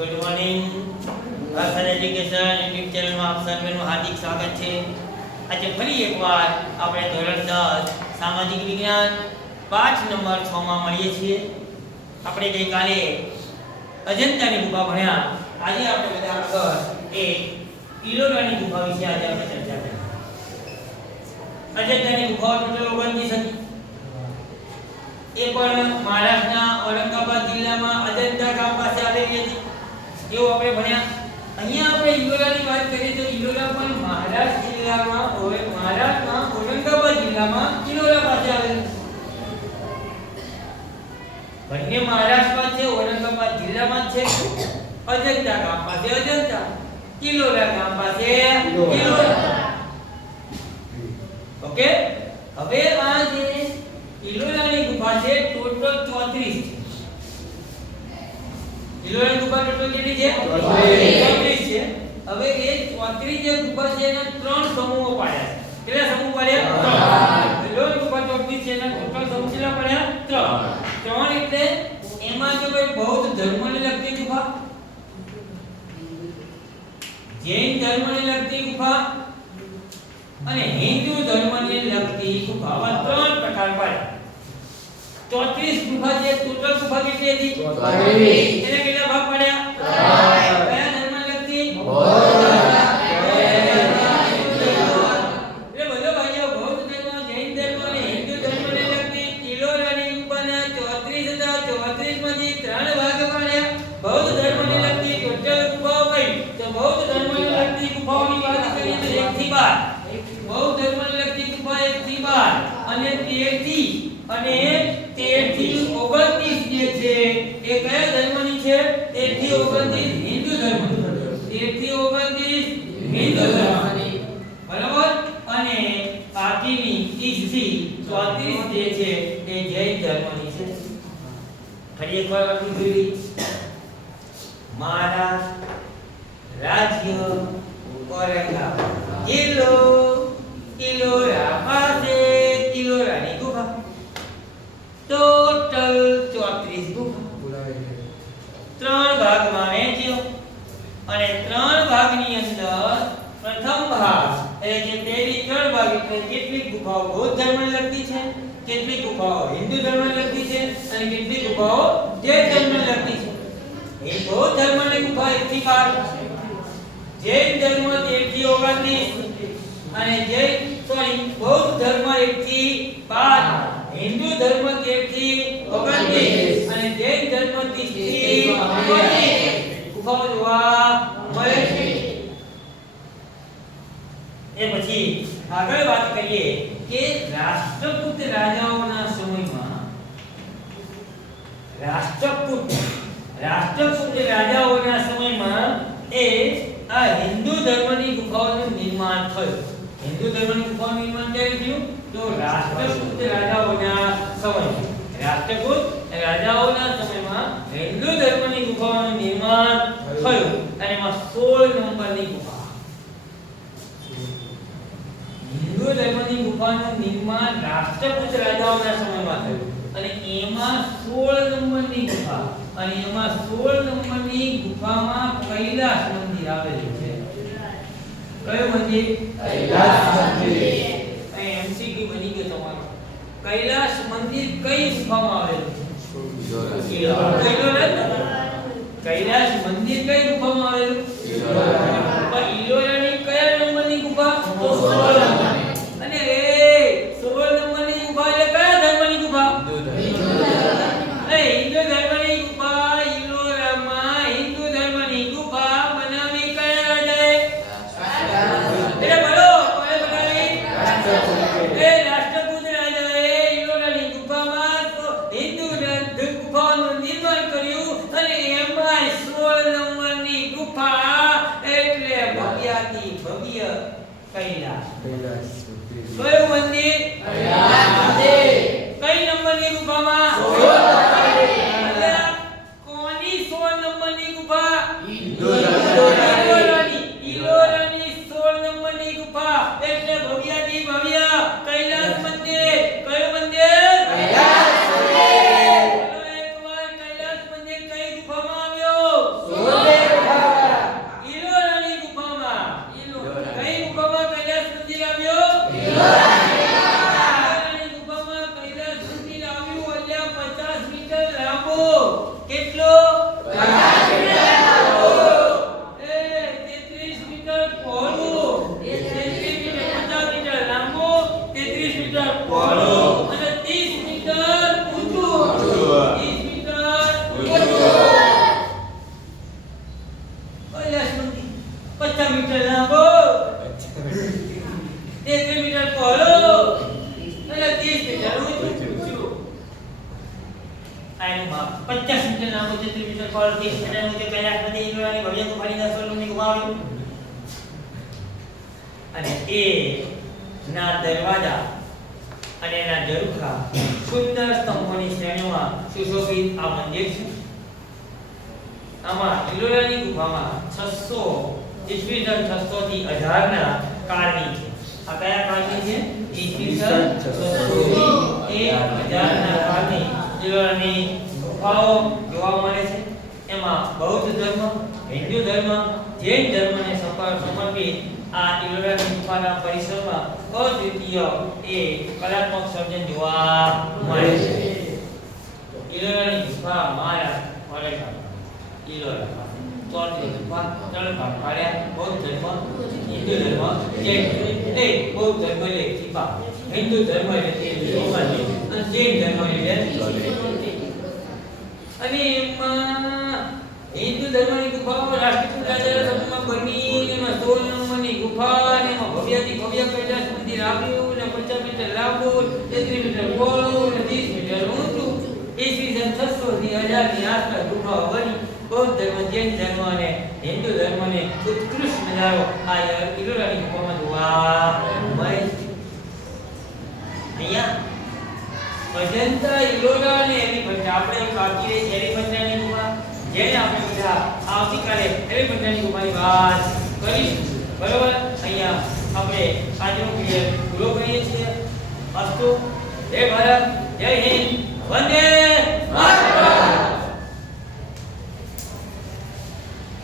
Good morning આસાન education YouTube ચેનલમાં આપ સર્વેનું હાર્દિક સ્વાગત છે। આજે ફરી એકવાર આપણે ધોરણ 10 સામાજિક વિજ્ઞાન પાઠ નંબર 6 માં મળીએ છીએ। આપણે ગઈકાલે અજંતાની ગુફા ભણ્યા। આજે આપણે બધા આગળ એક ઇલોરાની ગુફા વિશે આજે આપણે ચર્ચા કરીએ। અજંતાની ગુફાઓ ટોટલ 29 હતી। એ પણ મહારાષ્ટ્રના ઔરંગાબાદ જિલ્લામાં અજંતા ગામ પાસે આવેલી હતી એવું આપણે ભણ્યા। અહીંયા આપણે ઇલોરાની વાત કરીએ તો ઇલોરા પણ મહારાષ્ટ્રમાં ઔરંગાબાદ જિલ્લામાં ઇલોરા પાસે આવેલું છે। બંને મહારાષ્ટ્રમાં છે, ઔરંગાબાદ જિલ્લામાં છે। અજંતા ગામ પાસે અજંતા, ઇલોરા ગામ પાસે ઇલોરા। ઓકે, હવે આ જે ઇલોરાની ગુફા છે ટોટલ 34 છે। ઇલોરાની ગુફા ટોટલ કેટલી છે? 34 છે। હવે એ 34 જે ગુફા છે એના ત્રણ સમૂહો પાડ્યા છે। કેટલા સમૂહ પાડ્યા? 3। ઇલોરાની ગુફા 34 છે એના ટોટલ સમૂહ કેટલા પાડ્યા? 3 એટલે એમાં જો કોઈ બૌદ્ધ ધર્મને લગતી ગુફા, જૈન ધર્મને લગતી ગુફા અને હિન્દુ ધર્મને લગતી ગુફા, આ ત્રણ પ્રકાર પાડ્યા। 34 ગુફા છે, ટોટલ ગુફા કેટલી હતી? 34। એને કેટલા ભાગ પાડ્યા? 3। કયા ધર્મને લગતી? બૌદ્ધ ધર્મ। એટલે બોલો ભાઈઓ, બૌદ્ધ ધર્મ, જૈન ધર્મ અને હિન્દુ ધર્મને લગતી ઇલોરાની ગુફાના 34 હતા। 34 માંથી 3 ભાગ પાડ્યા। બૌદ્ધ ધર્મને લગતી ટોટલ ગુફાઓ કઈ? તો બૌદ્ધ ધર્મને લગતી ગુફાઓની વાત કરીએ તો 1 થી 12। બૌદ્ધ ધર્મને લગતી ગુફા 1 થી 12 અને 13 થી 29 જે છે એ કયા ધર્મની છે? 13 થી 29 હિન્દુ ધર્મની। 13 થી 29 હિન્દુ ધર્મની, બરાબર। અને બાકીની 30 થી 34 જે છે એ જૈન ધર્મની છે। ફરી એકવાર આપણે જોઈએ, મહારાષ્ટ્ર રાજ્ય ઔરંગાબાદ જિલ્લો ઇલોરા પાસે ઇલોરાની ગુફા ટોટલ 34 ગુફા 3 ભાગમાં વહેંચ્યો અને 3 ભાગની અંદર પ્રથમ ભાગ એટલે કે પહેલી 3 ભાગ એટલે કેટલીક ગુફાઓ બૌદ્ધ ધર્મને લગતી છે, કેટલીક ગુફાઓ હિન્દુ ધર્મને લગતી છે અને કેટલીક ગુફાઓ જૈન ધર્મને લગતી છે। એ બૌદ્ધ ધર્મની ગુફા 1 થી 12, જૈન ધર્મ 13 થી 29 અને બૌદ્ધ ધર્મ 1 થી 12, હિન્દુ ધર્મ 13 થી 29 અને જૈન ધર્મ 30 થી 32 ગુફાઓ જોવા મળે છે। એ પછી આગળ વાત કરીએ કે રાષ્ટ્રકૂટ રાજાઓના સમયમાં રાષ્ટ્રકૂટ રાજાઓના સમયમાં એ આ હિન્દુ ધર્મની ગુફાઓનું નિર્માણ થયું। હિન્દુ ધર્મની ગુફાઓનું નિર્માણ ક્યારે થયું? તો રાષ્ટ્રકૂટ રાજાઓના સમયમાં, રાષ્ટ્રકૂટ રાજાઓના સમયમાં હિન્દુ ધર્મની ગુફાઓનું નિર્માણ થયું અને એમાં 16 નંબરની ગુફા, હિન્દુ ધર્મની ગુફાનું નિર્માણ રાષ્ટ્રકૂટ રાજાઓના સમયમાં થયું અને એમાં 16 નંબરની ગુફા, અને એમાં 16 નંબરની ગુફામાં કૈલાસ મંદિર આવેલું છે। કયું મંદિર? કૈલાસ મંદિર। અહીં એમસીક્યુ બની ગયો તમારો। કૈલાસ મંદિર કઈ ગુફામાં આવેલું છે? કૈલાસ મંદિર કઈ ગુફામાં આવેલું? પણ ઇલોરાની કયા નંબરની ગુફા? 16 નંબરની। અને એ 16 નંબરની ગુફા એટલે કયા ધર્મની ગુફા? હિન્દુ ધર્મની ગુફા। ઇલોરામાં હિન્દુ ધર્મની ગુફા બનાવી કયા રાજાએ? એટલે બોલો, કોણે બનાવી? રાષ્ટ્રકૂટ રાજાએ ઇલોરાની ગુફામાં હિન્દુ ગુફાઓનું નિર્માણ કર્યું અને એમાં 16 નંબરની ગુફા એટલે ભવ્યાતિ ભવ્ય કૈલાસ। કયું મંદિર? કૈલાસ મંદિર। કઈ નંબરની ગુફામાં? 16। કોની 16 નંબરની ગુફા? ઇલોરાની 16 નંબરની ગુફા એટલે ભવ્યાતિ ભવ્ય કૈલાસ મંદિર। કયું મંદિર? કૈલાસ મંદિર। એકવાર કૈલાસ મંદિર કઈ ગુફામાં આવ્યો? 16 કેટલો 33 મીટર પહોળું, 33 મીટર 50 મીટર લાંબુ, 33 મીટર પહોળું અને 30 મીટર ઊંચું. 30 મીટર ઊંચું. ઓલા સુંદી 50 મીટર લાંબુ, 33 મીટર પહોળું અને 30 મીટર ઊંચું. આનું માપ 50 મીટર લાંબુ, 33 મીટર પહોળું, 30 મીટર ઊંચું. કૈલાસ નદી ઈલોરાની ભવ્ય ગુફાની દર્શનની ગુમાવ્યું. અને એ ના દરવાજા અને એના ઝરૂખા સુંદર સ્તંભોની શ્રેણીમાં સુશોભિત આ મંદિર છે. આમાં ઈલોરાની ગુફામાં 600 ઈસવીસન 600 થી 1000 ના કાળની છે. આ કયા કાળની છે? ઈસવીસન 600 થી 1000 ના કાળની ઈલોરાની ગુફાઓ જોવા મળે છે. એમાં બૌદ્ધ ધર્મ, હિન્દુ ધર્મ, જૈન ધર્મને સમર્પિત આ ઈલોરાની ગુફાના પરિસરમાં અદ્વિતીય એ કલાત્મક સર્જન જોવા મળે છે. ઈલોરાની ગુફા મહારાષ્ટ્ર ઈલોરા ત્રણ ભાગ પાડ્યા. બૌદ્ધ ધર્મ, હિન્દુ ધર્મ, જૈન ધર્મ. બૌદ્ધ ધર્મ એટલે કૃપા, હિન્દુ ધર્મ એટલે અને જૈન ધર્મ એટલે અને એમાં હિન્દુ ધર્મની ગુફાઓ રાષ્ટ્રકૂટ રાજાના સમયમાં બની. એમાં 16 નંબરની ગુફા અને એમાં ભવ્યથી ભવ્ય કૈલાસ મંદિર આવ્યું ને 50 મીટર લાંબુ, 33 મીટર પહોળું અને 30 મીટર ઊંચું. ઈસવીસન 600 થી 1000 ની આસપાસ ગુફાઓ બની. બૌદ્ધ ધર્મ, જૈન ધર્મ અને હિન્દુ ધર્મને ઉત્કૃષ્ટ નજારો આ ઈલોરાની ગુફામાં જોવા મળે છે. અહીંયા અજંતા, ઈલોરા અને એલિફન્ટા આપણે બાકી રહી એલિફન્ટાની ગુફા, જેને આપણે બધા આવતીકાલે એલિફન્ટાની ગુફાની વાત કરીશું. બરોબર? અહીંયા આપણે આજનો પીરિયડ પૂરો કરીએ છીએ. અસ્તુ. જય ભારત, જય હિન્દ, વંદે